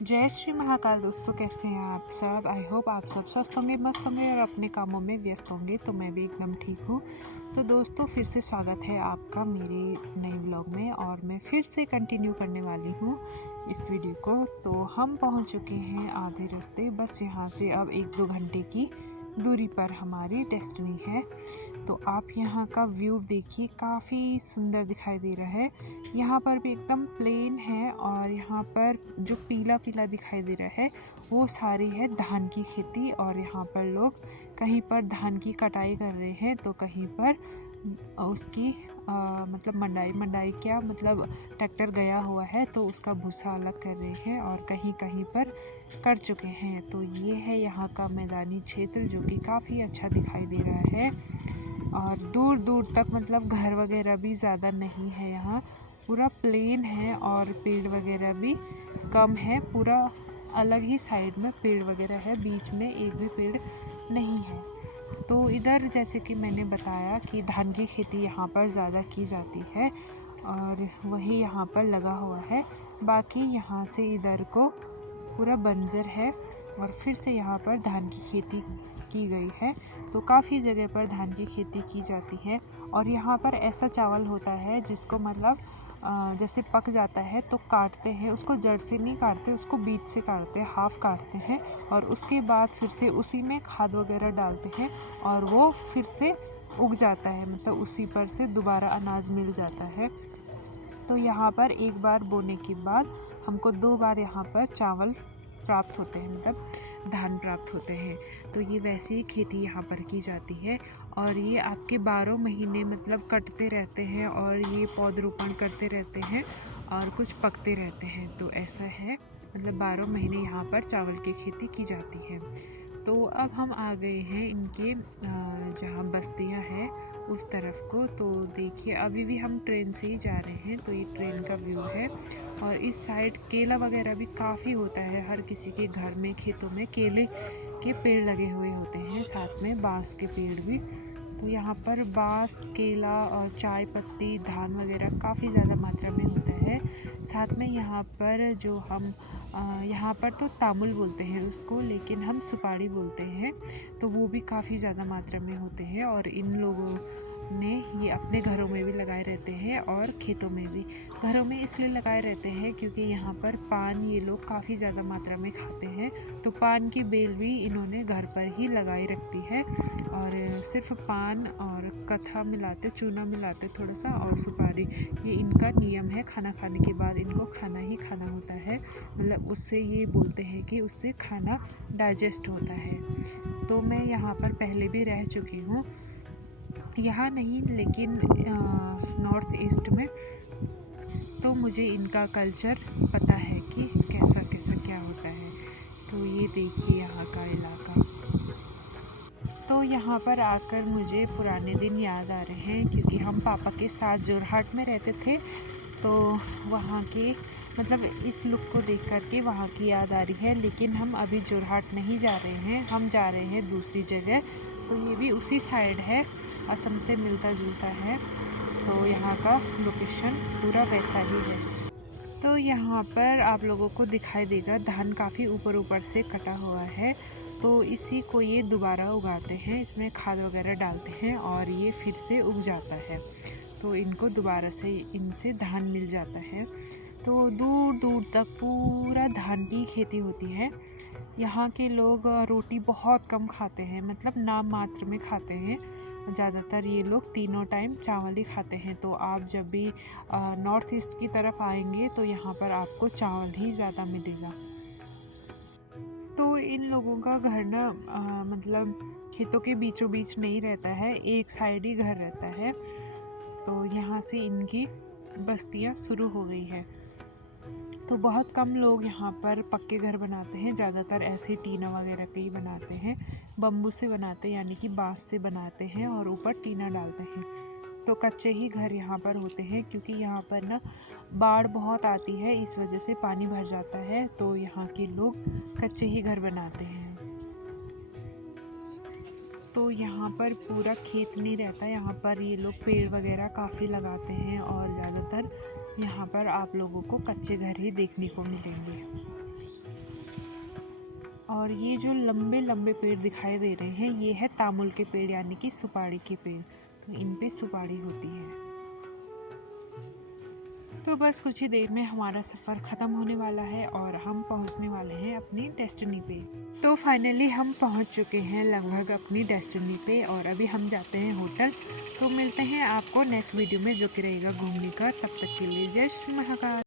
जय श्री महाकाल दोस्तों, कैसे हैं आप सब। आई होप आप सब स्वस्थ होंगे, मस्त होंगे और अपने कामों में व्यस्त होंगे। तो मैं भी एकदम ठीक हूँ। तो दोस्तों, फिर से स्वागत है आपका मेरे नए व्लॉग में और मैं फिर से कंटिन्यू करने वाली हूँ इस वीडियो को। तो हम पहुँच चुके हैं आधे रास्ते, बस यहाँ से अब 1-2 घंटे की दूरी पर हमारी डेस्टिनी है। तो आप यहाँ का व्यू देखिए, काफ़ी सुंदर दिखाई दे रहा है। यहाँ पर भी एकदम प्लेन है और यहाँ पर जो पीला पीला दिखाई दे रहा है वो सारी है धान की खेती। और यहाँ पर लोग कहीं पर धान की कटाई कर रहे हैं तो कहीं पर उसकी मतलब मंडाई क्या मतलब ट्रैक्टर गया हुआ है तो उसका भूसा अलग कर रहे हैं और कहीं कहीं पर कर चुके हैं। तो ये है यहाँ का मैदानी क्षेत्र जो कि काफ़ी अच्छा दिखाई दे रहा है। और दूर दूर तक मतलब घर वगैरह भी ज़्यादा नहीं है, यहाँ पूरा प्लेन है और पेड़ वगैरह भी कम है। पूरा अलग ही साइड में पेड़ वगैरह है, बीच में एक भी पेड़ नहीं है। तो इधर जैसे कि मैंने बताया कि धान की खेती यहाँ पर ज़्यादा की जाती है और वही यहाँ पर लगा हुआ है। बाकी यहाँ से इधर को पूरा बंजर है और फिर से यहाँ पर धान की खेती की गई है। तो काफ़ी जगह पर धान की खेती की जाती है और यहाँ पर ऐसा चावल होता है जिसको मतलब जैसे पक जाता है तो काटते हैं उसको, जड़ से नहीं काटते उसको, बीच से काटते हैं, हाफ काटते हैं और उसके बाद फिर से उसी में खाद वगैरह डालते हैं और वो फिर से उग जाता है, मतलब उसी पर से दोबारा अनाज मिल जाता है। तो यहाँ पर एक बार बोने के बाद हमको 2 बार यहाँ पर चावल प्राप्त होते हैं, मतलब धान प्राप्त होते हैं। तो ये वैसी ही खेती यहाँ पर की जाती है और ये आपके 12 महीने मतलब कटते रहते हैं और ये पौधरोपण करते रहते हैं और कुछ पकते रहते हैं। तो ऐसा है, मतलब 12 महीने यहाँ पर चावल की खेती की जाती है। तो अब हम आ गए हैं इनके जहाँ बस्तियाँ हैं उस तरफ को। तो देखिए, अभी भी हम ट्रेन से ही जा रहे हैं। तो ये ट्रेन का व्यू है और इस साइड केला वगैरह भी काफ़ी होता है। हर किसी के घर में खेतों में केले के पेड़ लगे हुए होते हैं, साथ में बांस के पेड़ भी। तो यहाँ पर बांस, केला और चाय पत्ती, धान वगैरह काफ़ी ज़्यादा मात्रा में होता है। साथ में यहाँ पर जो हम यहाँ पर तो तामुल बोलते हैं उसको, लेकिन हम सुपारी बोलते हैं। तो वो भी काफ़ी ज़्यादा मात्रा में होते हैं और इन लोगों ने ये अपने घरों में भी लगाए रहते हैं और खेतों में भी। घरों में इसलिए लगाए रहते हैं क्योंकि यहाँ पर पान ये लोग काफ़ी ज़्यादा मात्रा में खाते हैं। तो पान की बेल भी इन्होंने घर पर ही लगाई रखती है और सिर्फ पान और कथा मिलाते, चूना मिलाते थोड़ा सा, और सुपारी, ये इनका नियम है। खाना खाने के बाद इनको खाना ही खाना होता है, मतलब उससे ये बोलते हैं कि उससे खाना डाइजेस्ट होता है। तो मैं यहाँ पर पहले भी रह चुकी हूँ, यहाँ नहीं लेकिन नॉर्थ ईस्ट में। तो मुझे इनका कल्चर पता है कि कैसा कैसा क्या होता है। तो ये देखिए यहाँ का इलाका। तो यहाँ पर आकर मुझे पुराने दिन याद आ रहे हैं क्योंकि हम पापा के साथ जोरहाट में रहते थे। तो वहाँ के मतलब इस लुक को देख कर के वहाँ की याद आ रही है। लेकिन हम अभी जोरहाट नहीं जा रहे हैं, हम जा रहे हैं दूसरी जगह। तो ये भी उसी साइड है, असम से मिलता जुलता है। तो यहाँ का लोकेशन पूरा वैसा ही है। तो यहाँ पर आप लोगों को दिखाई देगा धान काफ़ी ऊपर ऊपर से कटा हुआ है। तो इसी को ये दोबारा उगाते हैं, इसमें खाद वगैरह डालते हैं और ये फिर से उग जाता है। तो इनको दोबारा से इनसे धान मिल जाता है। तो दूर दूर तक पूरा धान की खेती होती है। यहाँ के लोग रोटी बहुत कम खाते हैं, मतलब नाम मात्र में खाते हैं। ज़्यादातर ये लोग तीनों टाइम चावल ही खाते हैं। तो आप जब भी नॉर्थ ईस्ट की तरफ आएंगे तो यहाँ पर आपको चावल ही ज़्यादा मिलेगा। तो इन लोगों का घर ना मतलब खेतों के बीचों बीच नहीं रहता है, एक साइड ही घर रहता है। तो यहाँ से इनकी बस्तियाँ शुरू हो गई है। तो बहुत कम लोग यहाँ पर पक्के घर बनाते हैं, ज़्यादातर ऐसे टीना वगैरह के ही बनाते हैं। बम्बू से बनाते हैं, यानी कि बांस से बनाते हैं और ऊपर टीना डालते हैं। तो कच्चे ही घर यहाँ पर होते हैं क्योंकि यहाँ पर ना बाढ़ बहुत आती है, इस वजह से पानी भर जाता है। तो यहाँ के लोग कच्चे ही घर बनाते हैं। तो यहाँ पर पूरा खेत नहीं रहता, यहाँ पर ये लोग पेड़ वगैरह काफ़ी लगाते हैं और ज़्यादातर यहाँ पर आप लोगों को कच्चे घर ही देखने को मिलेंगे। और ये जो लंबे लंबे पेड़ दिखाई दे रहे हैं ये है तामुल के पेड़ यानी कि सुपारी के पेड़। तो इन पे सुपारी होती है। तो बस कुछ ही देर में हमारा सफ़र ख़त्म होने वाला है और हम पहुंचने वाले हैं अपनी डेस्टिनी पे। तो फाइनली हम पहुंच चुके हैं लगभग अपनी डेस्टिनी पे और अभी हम जाते हैं होटल। तो मिलते हैं आपको नेक्स्ट वीडियो में जो कि रहेगा घूमने का। तब तक के लिए जय श्री महाकाल।